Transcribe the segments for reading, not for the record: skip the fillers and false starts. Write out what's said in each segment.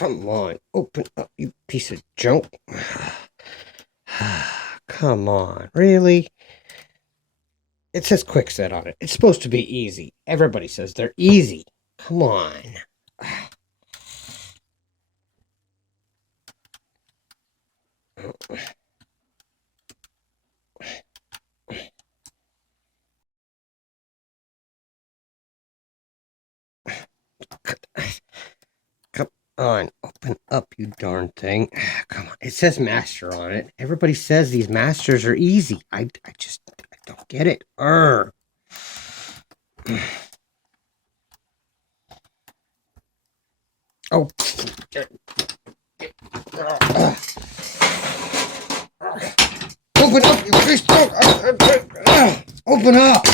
come on, open up, you piece of junk. Come on, really? It says quickset on it. It's supposed to be easy. Everybody says they're easy. Come on. Come on, open up, you darn thing. Come on. It says master on it. Everybody says these masters are easy. I don't get it. Urgh. Oh. Open up, you fish dog. Open up.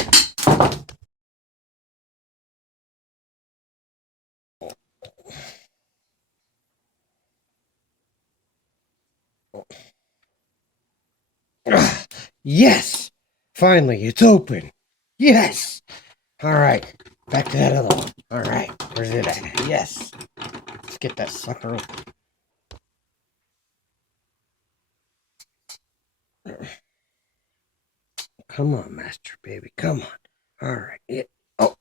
Yes! Finally, it's open. Yes! Alright, back to that other one. Alright, where's it at? Yes! Let's get that sucker open. Come on, Master Baby, come on. Alright, oh,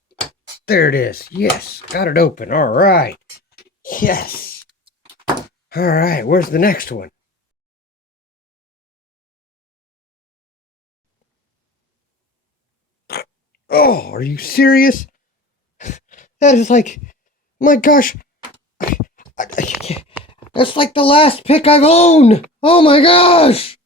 there it is. Yes, got it open. Alright. Yes! Alright, where's the next one? Oh, are you serious? That is like, my gosh, that's like the last pick I've owned. Oh my gosh.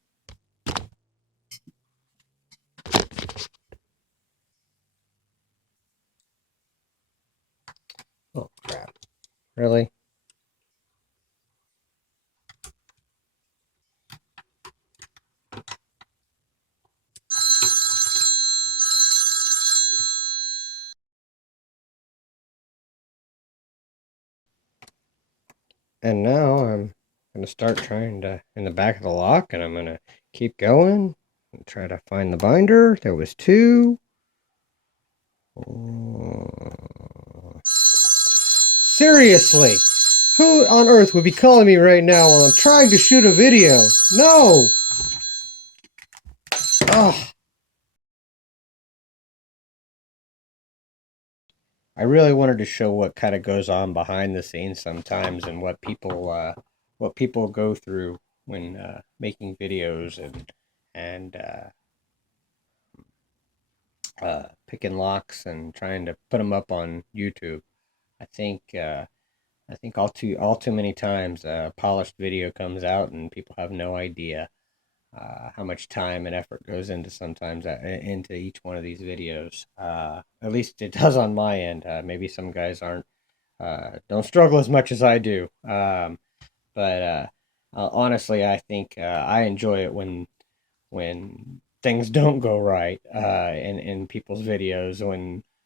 Oh crap. Really? And now I'm going to start trying to, in the back of the lock, and I'm going to keep going and try to find the binder. There was two. Seriously, who on earth would be calling me right now while I'm trying to shoot a video? No! Oh. I really wanted to show what kind of goes on behind the scenes sometimes and what people go through when making videos and picking locks and trying to put them up on YouTube. I think all too many times a polished video comes out and people have no idea how much time and effort goes into sometimes into each one of these videos. At least it does on my end. Maybe some guys aren't don't struggle as much as I do. But honestly, I think I enjoy it when things don't go right in people's videos,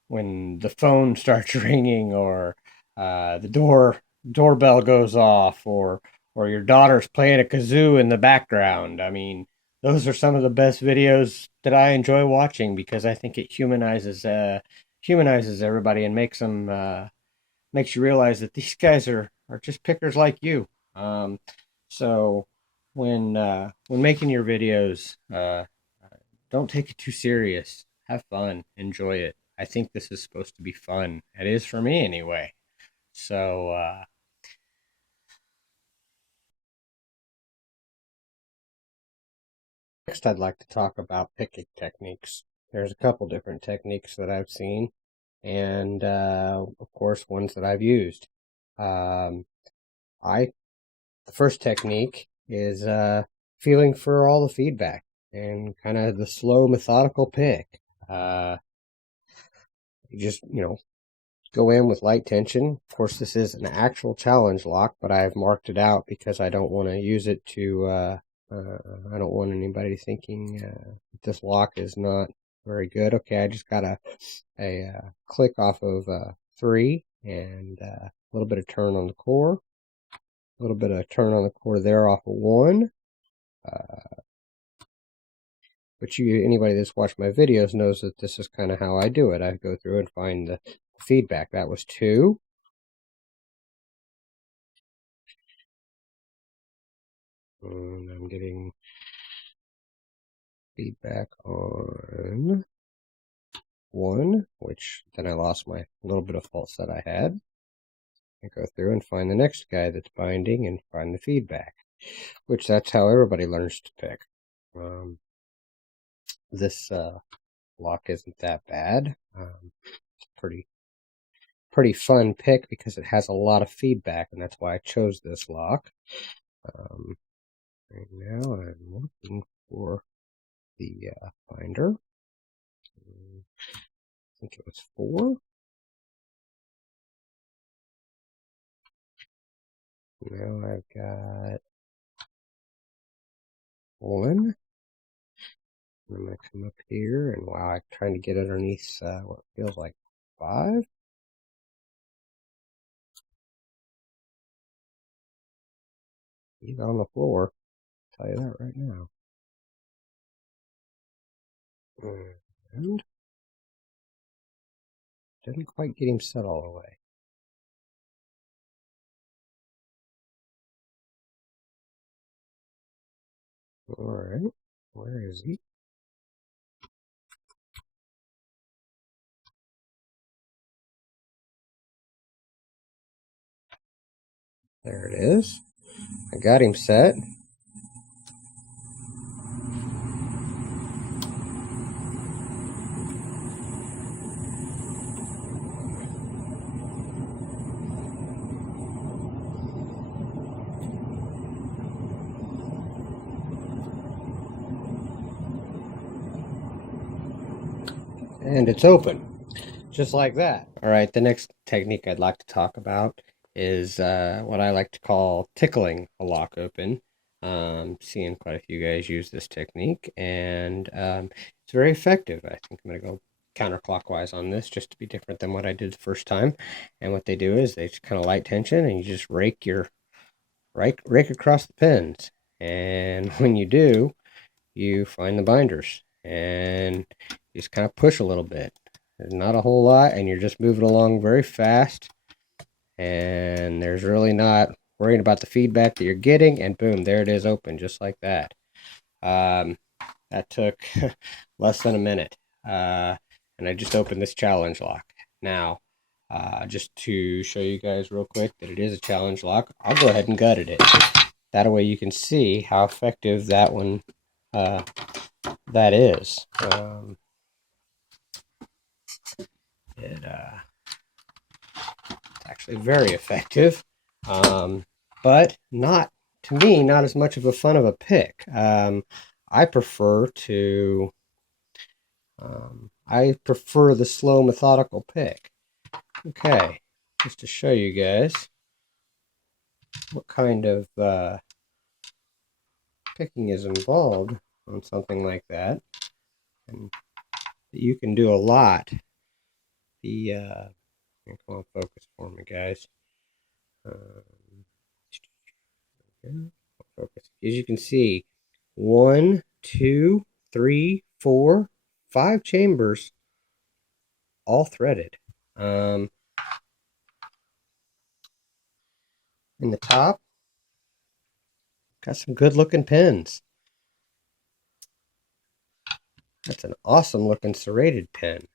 when the phone starts ringing, or the doorbell goes off, or your daughter's playing a kazoo in the background. I mean, those are some of the best videos that I enjoy watching because I think it humanizes everybody and makes you realize that these guys are just pickers like you. So when making your videos, don't take it too serious. Have fun. Enjoy it. I think this is supposed to be fun. It is for me anyway. So next I'd like to talk about picking techniques. There's a couple different techniques that I've seen, and of course ones that I've used. Um, I The first technique is feeling for all the feedback and kind of the slow, methodical pick. You just, go in with light tension. Of course, this is an actual challenge lock, but I have marked it out because I don't want to use it to, I don't want anybody thinking this lock is not very good. Okay, I just got a click off of 3 and a little bit of turn on the core. A little bit of turn on the core there off of 1. But anybody that's watched my videos knows that this is kind of how I do it. I go through and find the feedback. That was 2. And I'm getting feedback on 1, which then I lost my little bit of faults that I had. I go through and find the next guy that's binding and find the feedback, which that's how everybody learns to pick. This lock isn't that bad. It's pretty fun pick because it has a lot of feedback, and that's why I chose this lock. Right now I'm looking for the binder. I think it was 4. Now I've got 1. I'm going to come up here, and wow, I'm trying to get underneath what feels like 5. He's on the floor. I'll tell you that right now. And didn't quite get him set all the way. Alright, where is he? There it is. I got him set. And it's open. Just like that. All right, the next technique I'd like to talk about is what I like to call tickling a lock open. Seeing quite a few guys use this technique, and it's very effective. I think I'm going to go counterclockwise on this just to be different than what I did the first time. And what they do is they just kind of light tension, and you just rake across the pins. And when you do, you find the binders, and you just kind of push a little bit. There's not a whole lot, and you're just moving along very fast, and there's really not worrying about the feedback that you're getting, and boom, there it is open, just like that. That took less than a minute, and I just opened this challenge lock. Now, just to show you guys real quick that it is a challenge lock, I'll go ahead and gutted it. That way you can see how effective that one that is. It's actually very effective, but not, to me, not as much of a fun of a pick. I prefer the slow, methodical pick. Okay, just to show you guys what kind of picking is involved on something like that, and you can do a lot. Come on, focus for me, guys. Focus. As you can see, 1, 2, 3, 4, 5 chambers, all threaded. In the top, got some good looking pins. That's an awesome looking serrated pin.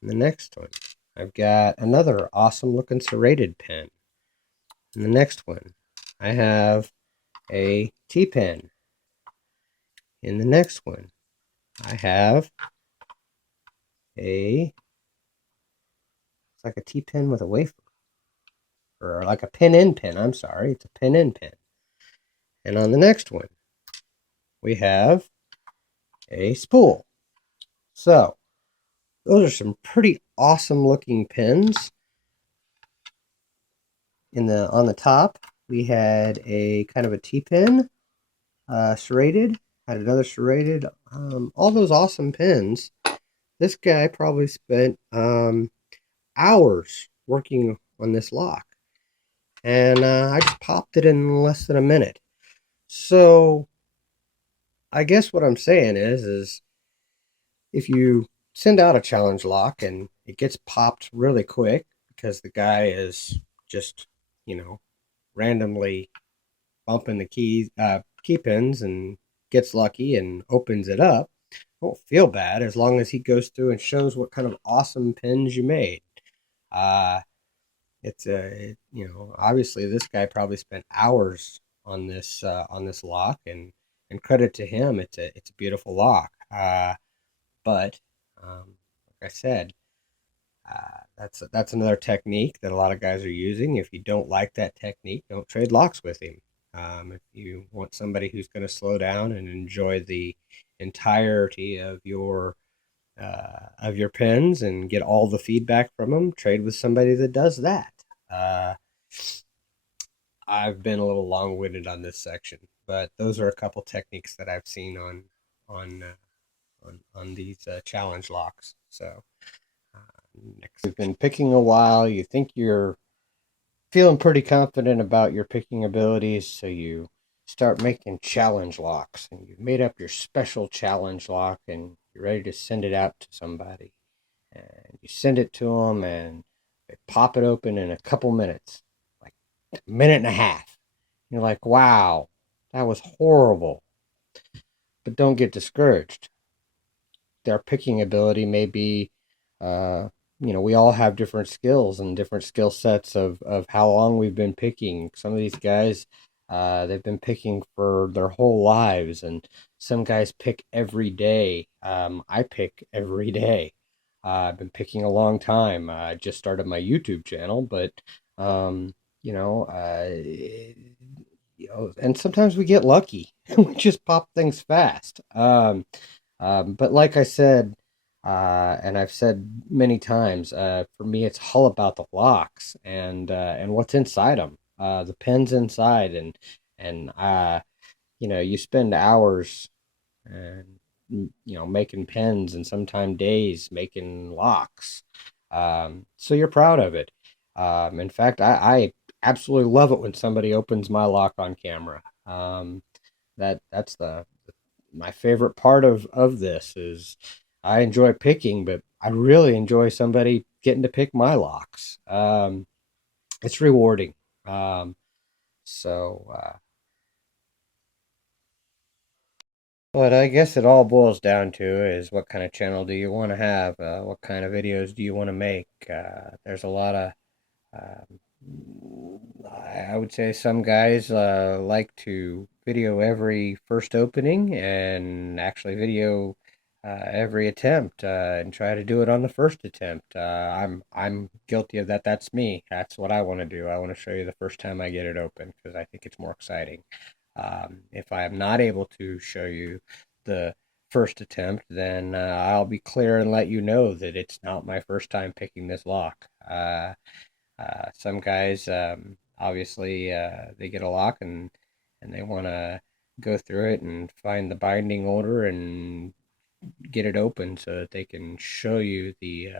The next one, I've got another awesome looking serrated pin. And the next one, I have a T-pin. In the next one, I have it's like a T-pin with a wafer. Or like a pin-in pin, I'm sorry, it's a pin-in pin. And on the next one, we have a spool. So, those are some pretty awesome looking pins. On the top, we had a kind of a T-pin, serrated, had another serrated, all those awesome pins. This guy probably spent hours working on this lock, and I just popped it in less than a minute. So I guess what I'm saying is if you send out a challenge lock and it gets popped really quick because the guy is just, randomly bumping the key pins and gets lucky and opens it up, won't feel bad as long as he goes through and shows what kind of awesome pins you made. Uh, obviously this guy probably spent hours on this lock, and credit to him, it's a beautiful lock. But like I said, that's another technique that a lot of guys are using. If you don't like that technique, don't trade locks with him. If you want somebody who's going to slow down and enjoy the entirety of your pins and get all the feedback from them, trade with somebody that does that. Uh, I've been a little long-winded on this section, but those are a couple techniques that I've seen on on these challenge locks. So next, you've been picking a while. You think you're feeling pretty confident about your picking abilities, so you start making challenge locks, and you've made up your special challenge lock, and you're ready to send it out to somebody. And you send it to them, and they pop it open in a couple minutes, like a minute and a half. You're like, wow, that was horrible. But don't get discouraged. Their picking ability may be, we all have different skills and different skill sets of how long we've been picking. Some of these guys, they've been picking for their whole lives, and some guys pick every day. I pick every day. I've been picking a long time. I just started my YouTube channel, but um, you know, uh, and sometimes we get lucky and we just pop things fast. But like I said, and I've said many times, for me, it's all about the locks and what's inside them, the pins inside, and you spend hours and making pens and sometimes days making locks. So you're proud of it. In fact, I absolutely love it when somebody opens my lock on camera. That's my favorite part of this is I enjoy picking, but I really enjoy somebody getting to pick my locks. It's rewarding. Um, so what I guess it all boils down to is what kind of channel do you want to have? What kind of videos do you want to make? There's a lot of, I would say some guys like to video every first opening and actually video every attempt and try to do it on the first attempt. I'm guilty of that. That's me. That's what I want to do. I want to show you the first time I get it open because I think it's more exciting. If I am not able to show you the first attempt, then I'll be clear and let you know that it's not my first time picking this lock. Some guys, obviously, they get a lock and they want to go through it and find the binding order and get it open so that they can show you the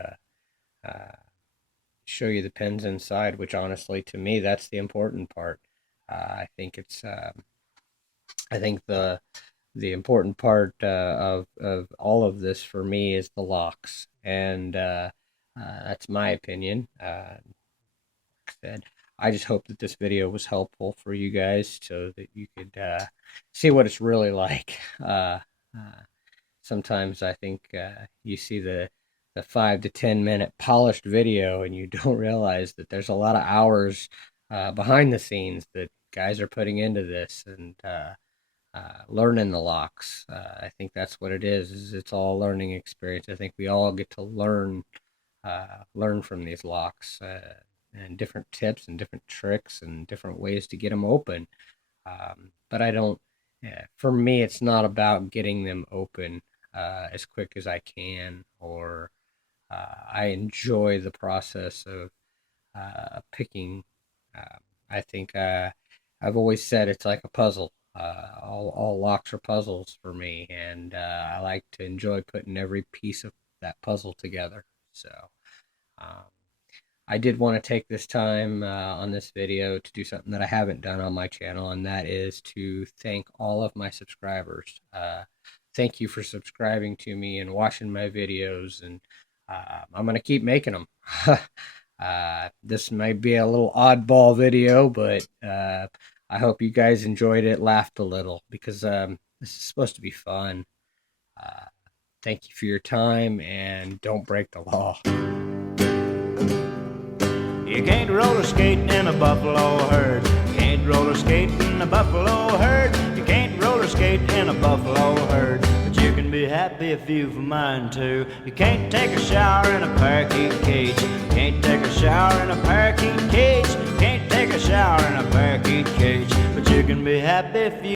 pins inside. Which honestly, to me, that's the important part. I think the important part of all of this for me is the locks, and that's my opinion. Said, I just hope that this video was helpful for you guys so that you could see what it's really like. Uh, Sometimes I think you see the 5 to 10 minute polished video and you don't realize that there's a lot of hours behind the scenes that guys are putting into this and learning the locks. I think that's what it is it's all a learning experience. I think we all get to learn from these locks and different tips and different tricks and different ways to get them open. But I don't, yeah, for me, it's not about getting them open as quick as I can, or I enjoy the process of picking. I think I've always said it's like a puzzle. All locks are puzzles for me, and I like to enjoy putting every piece of that puzzle together. So um, I did want to take this time on this video to do something that I haven't done on my channel, and that is to thank all of my subscribers. Thank you for subscribing to me and watching my videos, and I'm going to keep making them. This might be a little oddball video, but I hope you guys enjoyed it, laughed a little, because this is supposed to be fun. Uh, Thank you for your time, and don't break the law. You can't roller skate in a buffalo herd. You can't roller skate in a buffalo herd. You can't roller skate in a buffalo herd. But you can be happy if you've a mind to. You can't take a shower in a parakeet cage. You can't take a shower in a parakeet cage. You can't take a shower in a parakeet cage. But you can be happy if you